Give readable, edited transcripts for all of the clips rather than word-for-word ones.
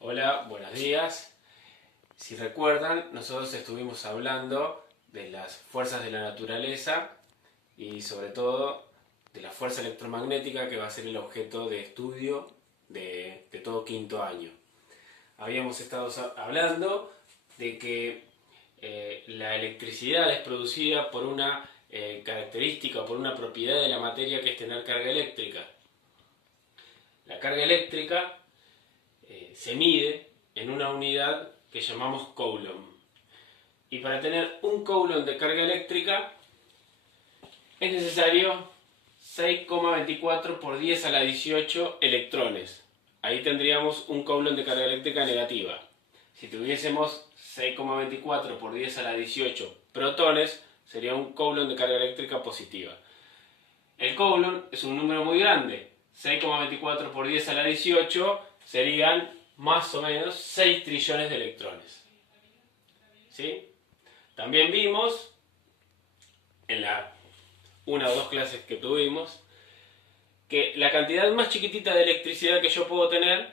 Hola, buenos días. Si recuerdan, nosotros estuvimos hablando de las fuerzas de la naturaleza y sobre todo de la fuerza electromagnética que va a ser el objeto de estudio de todo quinto año. Habíamos estado hablando de que la electricidad es producida por una característica o por una propiedad de la materia que es tener carga eléctrica. La carga eléctrica se mide en una unidad que llamamos Coulomb. Y para tener un Coulomb de carga eléctrica es necesario 6,24 por 10 a la 18 electrones. Ahí tendríamos un Coulomb de carga eléctrica negativa. Si tuviésemos 6,24 por 10 a la 18 protones, sería un Coulomb de carga eléctrica positiva. El Coulomb es un número muy grande. 6,24 por 10 a la 18 serían más o menos 6 trillones de electrones. ¿Sí? También vimos en la una o dos clases que tuvimos que la cantidad más chiquitita de electricidad que yo puedo tener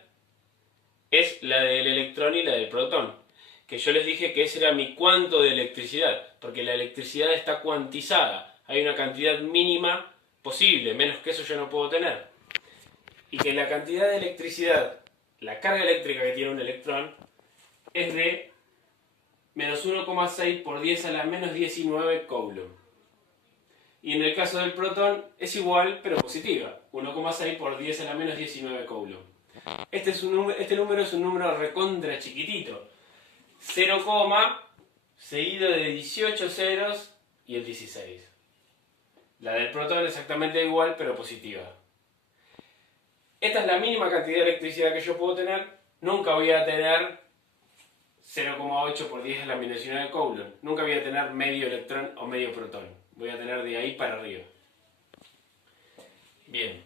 es la del electrón y la del protón, que yo les dije que ese era mi cuanto de electricidad, porque la electricidad está cuantizada, hay una cantidad mínima posible, menos que eso yo no puedo tener, y que la cantidad de electricidad, la carga eléctrica que tiene un electrón, es de menos 1,6 por 10 a la menos 19 Coulomb. Y en el caso del protón es igual, pero positiva, 1,6 por 10 a la menos 19 Coulomb. Este número es un número recontra chiquitito. 0, seguido de 18 ceros y el 16. La del protón exactamente igual, pero positiva. Esta es la mínima cantidad de electricidad que yo puedo tener. Nunca voy a tener 0,8 por 10 a la menos 19 Coulomb. Nunca voy a tener medio electrón o medio protón. Voy a tener de ahí para arriba. Bien.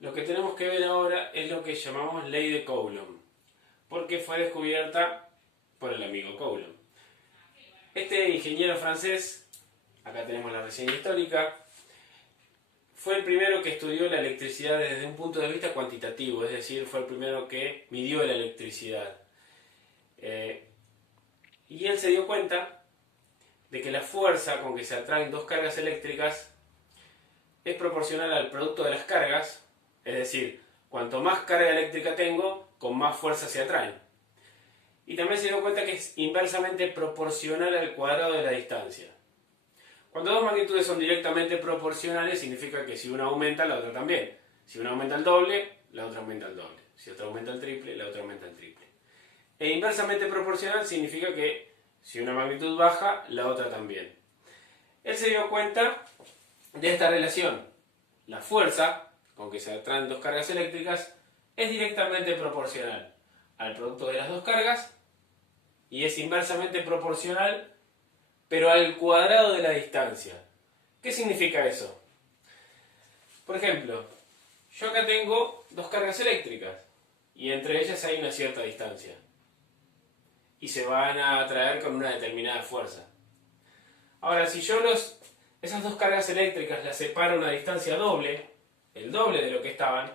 Lo que tenemos que ver ahora es lo que llamamos ley de Coulomb, porque fue descubierta por el amigo Coulomb. Este ingeniero francés, acá tenemos la reseña histórica, fue el primero que estudió la electricidad desde un punto de vista cuantitativo, es decir, fue el primero que midió la electricidad. Y él se dio cuenta de que la fuerza con que se atraen dos cargas eléctricas es proporcional al producto de las cargas, es decir, cuanto más carga eléctrica tengo, con más fuerza se atraen. Y también se dio cuenta que es inversamente proporcional al cuadrado de la distancia. Cuando dos magnitudes son directamente proporcionales, significa que si una aumenta, la otra también. Si una aumenta el doble, la otra aumenta el doble. Si otra aumenta el triple, la otra aumenta el triple. E inversamente proporcional significa que si una magnitud baja, la otra también. Él se dio cuenta de esta relación. La fuerza con que se atraen dos cargas eléctricas es directamente proporcional al producto de las dos cargas y es inversamente proporcional pero al cuadrado de la distancia. ¿Qué significa eso? Por ejemplo, yo acá tengo dos cargas eléctricas y entre ellas hay una cierta distancia y se van a atraer con una determinada fuerza. Ahora, si yo esas dos cargas eléctricas las separo a una distancia doble, el doble de lo que estaban,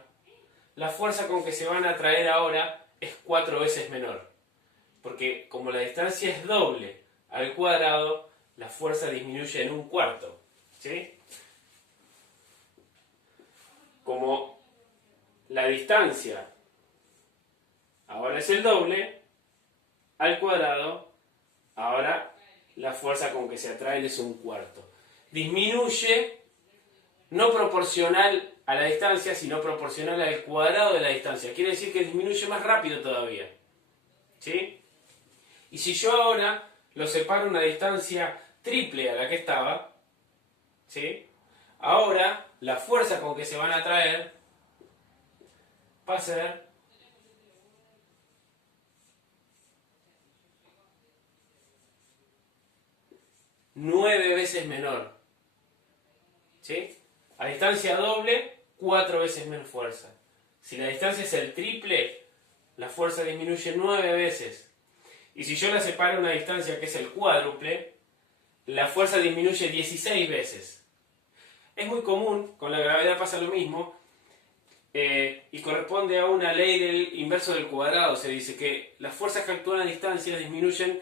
la fuerza con que se van a atraer ahora es 4 veces menor. Porque como la distancia es doble al cuadrado, la fuerza disminuye en un cuarto. ¿Sí? Como la distancia ahora es el doble al cuadrado, ahora la fuerza con que se atraen es un cuarto. Disminuye no proporcional a la distancia, sino proporcional al cuadrado de la distancia. Quiere decir que disminuye más rápido todavía. ¿Sí? Y si yo ahora lo separo a una distancia triple a la que estaba, ¿sí? Ahora la fuerza con que se van a atraer va a ser nueve veces menor. ¿Sí? A distancia doble, 4 veces menos fuerza. Si la distancia es el triple, la fuerza disminuye 9 veces. Y si yo la separo a una distancia que es el cuádruple, la fuerza disminuye 16 veces. Es muy común, con la gravedad pasa lo mismo, y corresponde a una ley del inverso del cuadrado. Se dice que las fuerzas que actúan a distancia disminuyen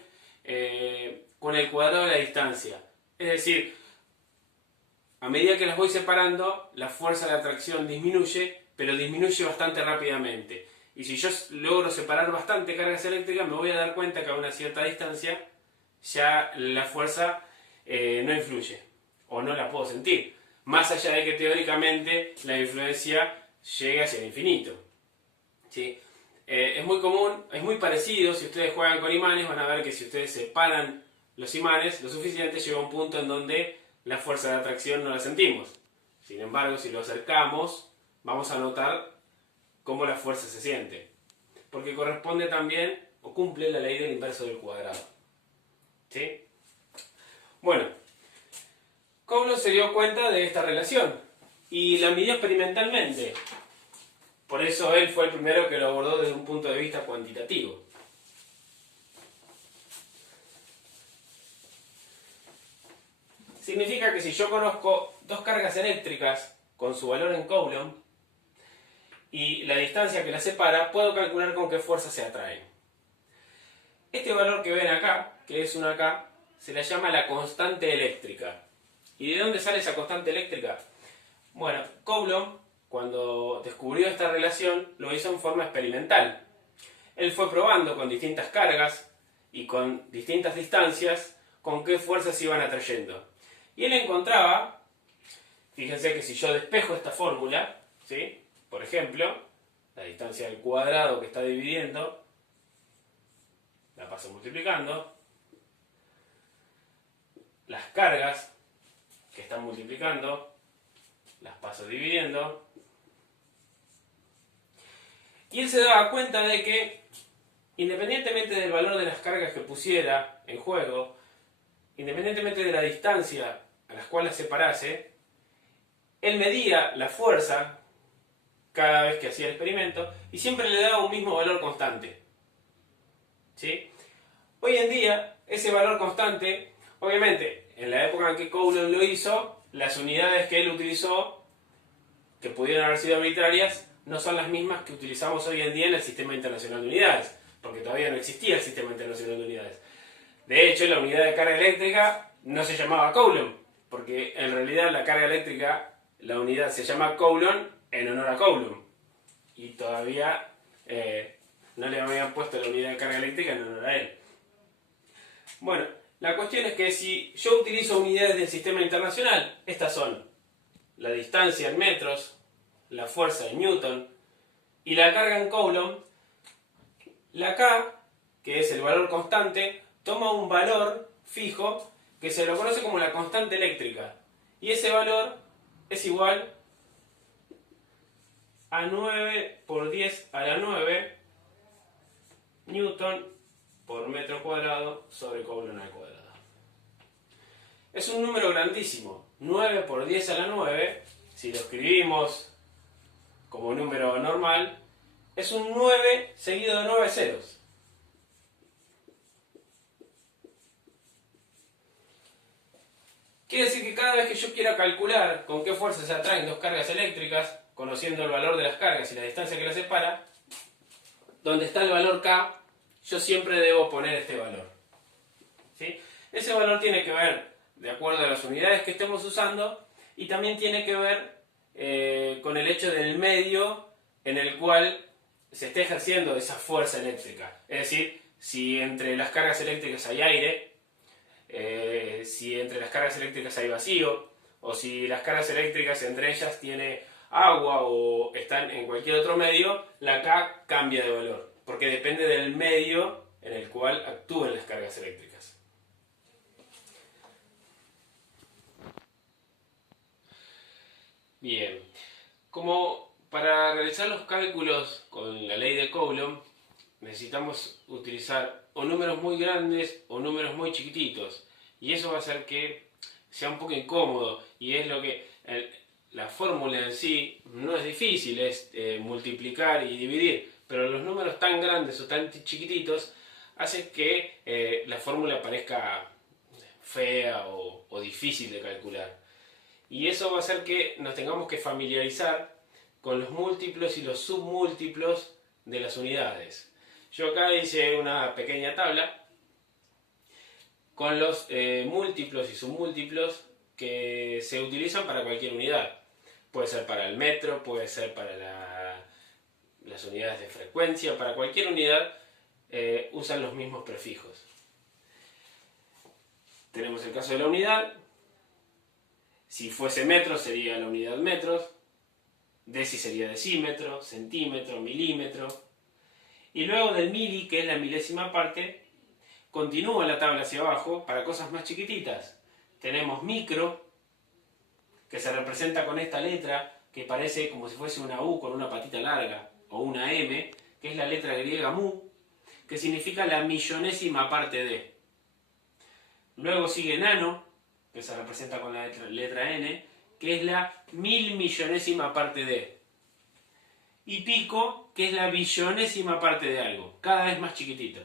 con el cuadrado de la distancia. Es decir, a medida que las voy separando, la fuerza de atracción disminuye, pero disminuye bastante rápidamente. Y si yo logro separar bastante cargas eléctricas, me voy a dar cuenta que a una cierta distancia ya la fuerza no influye, o no la puedo sentir. Más allá de que teóricamente la influencia llegue hacia el infinito. ¿Sí? Es muy común, es muy parecido, si ustedes juegan con imanes, van a ver que si ustedes separan los imanes lo suficiente, llega a un punto en donde la fuerza de atracción no la sentimos. Sin embargo, si lo acercamos, vamos a notar cómo la fuerza se siente. Porque corresponde también, o cumple la ley del inverso del cuadrado. ¿Sí? Bueno, Coulomb se dio cuenta de esta relación y la midió experimentalmente. Por eso él fue el primero que lo abordó desde un punto de vista cuantitativo. Significa que si yo conozco dos cargas eléctricas con su valor en Coulomb y la distancia que las separa, puedo calcular con qué fuerza se atraen. Este valor que ven acá, que es 1K, se le llama la constante eléctrica. ¿Y de dónde sale esa constante eléctrica? Bueno, Coulomb, cuando descubrió esta relación, lo hizo en forma experimental. Él fue probando con distintas cargas y con distintas distancias con qué fuerzas se iban atrayendo. Y él encontraba, fíjense que si yo despejo esta fórmula, ¿sí? Por ejemplo, la distancia del cuadrado que está dividiendo, la paso multiplicando, las cargas que están multiplicando, las paso dividiendo, y él se daba cuenta de que, independientemente del valor de las cargas que pusiera en juego, independientemente de la distancia a las cuales separase, él medía la fuerza cada vez que hacía el experimento y siempre le daba un mismo valor constante. ¿Sí? Hoy en día, ese valor constante, obviamente, en la época en que Coulomb lo hizo, las unidades que él utilizó, que pudieron haber sido arbitrarias, no son las mismas que utilizamos hoy en día en el Sistema Internacional de Unidades, porque todavía no existía el Sistema Internacional de Unidades. De hecho, la unidad de carga eléctrica no se llamaba Coulomb, porque en realidad la carga eléctrica, la unidad se llama Coulomb en honor a Coulomb. Y todavía no le habían puesto la unidad de carga eléctrica en honor a él. Bueno, la cuestión es que si yo utilizo unidades del sistema internacional, estas son la distancia en metros, la fuerza en newton y la carga en Coulomb, la K, que es el valor constante, toma un valor fijo que se lo conoce como la constante eléctrica. Y ese valor es igual a 9 por 10 a la 9 newton por metro cuadrado sobre Coulomb al cuadrado. Es un número grandísimo. 9 por 10 a la 9, si lo escribimos como número normal, es un 9 seguido de 9 ceros. Quiere decir que cada vez que yo quiera calcular con qué fuerza se atraen dos cargas eléctricas, conociendo el valor de las cargas y la distancia que las separa, donde está el valor K, yo siempre debo poner este valor. ¿Sí? Ese valor tiene que ver de acuerdo a las unidades que estemos usando y también tiene que ver con el hecho del medio en el cual se esté ejerciendo esa fuerza eléctrica. Es decir, si entre las cargas eléctricas hay aire, si entre las cargas eléctricas hay vacío, o si las cargas eléctricas entre ellas tiene agua o están en cualquier otro medio, la K cambia de valor, porque depende del medio en el cual actúen las cargas eléctricas. Bien, como para realizar los cálculos con la ley de Coulomb necesitamos utilizar o números muy grandes o números muy chiquititos, y eso va a hacer que sea un poco incómodo, y es lo que la fórmula en sí no es difícil, es multiplicar y dividir, pero los números tan grandes o tan chiquititos hacen que la fórmula parezca fea o difícil de calcular. Y eso va a hacer que nos tengamos que familiarizar con los múltiplos y los submúltiplos de las unidades. Yo acá hice una pequeña tabla con los múltiplos y submúltiplos que se utilizan para cualquier unidad. Puede ser para el metro, puede ser para las unidades de frecuencia, para cualquier unidad usan los mismos prefijos. Tenemos el caso de la unidad. Si fuese metro sería la unidad metros, deci sería decímetro, centímetro, milímetro. Y luego del mili, que es la milésima parte, continúa la tabla hacia abajo para cosas más chiquititas. Tenemos micro, que se representa con esta letra que parece como si fuese una U con una patita larga, o una M, que es la letra griega mu, que significa la millonésima parte de. Luego sigue nano, que se representa con la letra N, que es la milmillonésima parte de. Y pico, que es la billonésima parte de algo, cada vez más chiquitito.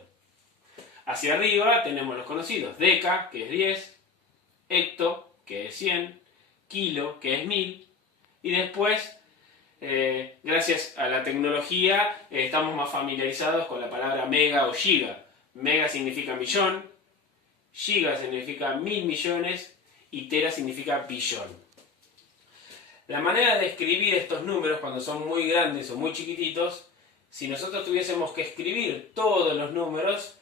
Hacia arriba tenemos los conocidos, deca, que es 10, hecto, que es 100, kilo, que es 1000, y después, gracias a la tecnología, estamos más familiarizados con la palabra mega o giga. Mega significa millón, giga significa 1000 millones y tera significa billón. La manera de escribir estos números cuando son muy grandes o muy chiquititos, si nosotros tuviésemos que escribir todos los números,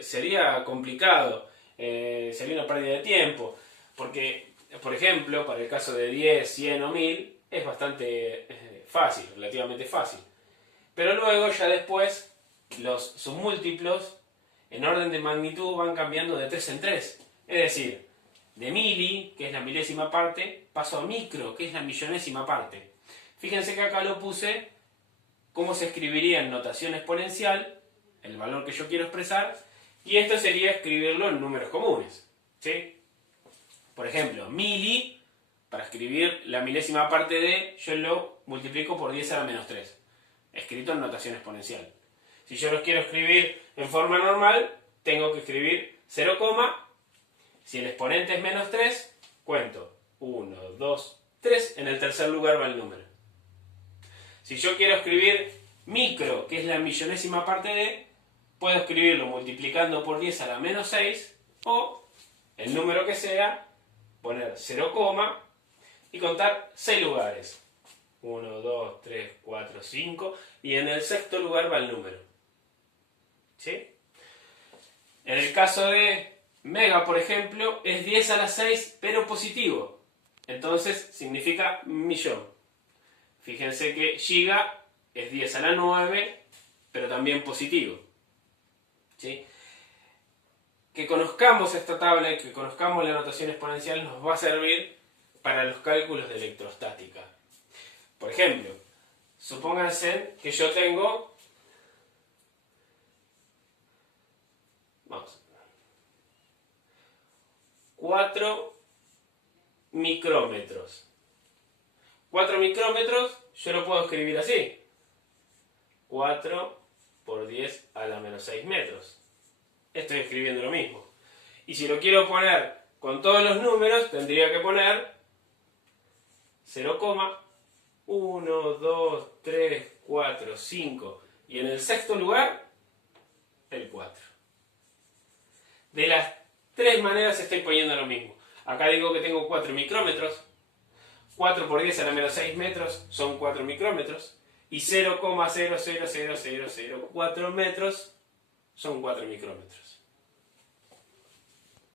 sería complicado, sería una pérdida de tiempo, porque, por ejemplo, para el caso de 10, 100 o 1000, es bastante fácil, relativamente fácil. Pero luego, ya después, los submúltiplos, en orden de magnitud, van cambiando de 3 en 3. Es decir, de mili, que es la milésima parte, paso a micro, que es la millonésima parte. Fíjense que acá lo puse cómo se escribiría en notación exponencial, el valor que yo quiero expresar, y esto sería escribirlo en números comunes, ¿sí? Por ejemplo, mili, para escribir la milésima parte de, yo lo multiplico por 10 a la menos 3, escrito en notación exponencial. Si yo los quiero escribir en forma normal, tengo que escribir 0, si el exponente es menos 3, cuento 1, 2, 3, en el tercer lugar va el número. Si yo quiero escribir micro, que es la millonésima parte de, puedo escribirlo multiplicando por 10 a la menos 6, o el número que sea, poner 0, y contar 6 lugares. 1, 2, 3, 4, 5, y en el sexto lugar va el número. ¿Sí? En el caso de mega, por ejemplo, es 10 a la 6, pero positivo. Entonces significa millón. Fíjense que giga es 10 a la 9, pero también positivo. ¿Sí? Que conozcamos esta tabla y que conozcamos la notación exponencial nos va a servir para los cálculos de electrostática. Por ejemplo, supónganse que yo tengo 4 micrómetros. 4 micrómetros yo lo puedo escribir así. 4 por 10 a la menos 6 metros. Estoy escribiendo lo mismo. Y si lo quiero poner con todos los números, tendría que poner 0, 1, 2, 3, 4, 5. Y en el sexto lugar, el 4. De las tres maneras estoy poniendo lo mismo. Acá digo que tengo 4 micrómetros. 4 por 10 a la menos 6 metros son 4 micrómetros. Y 0,0000004 metros son 4 micrómetros.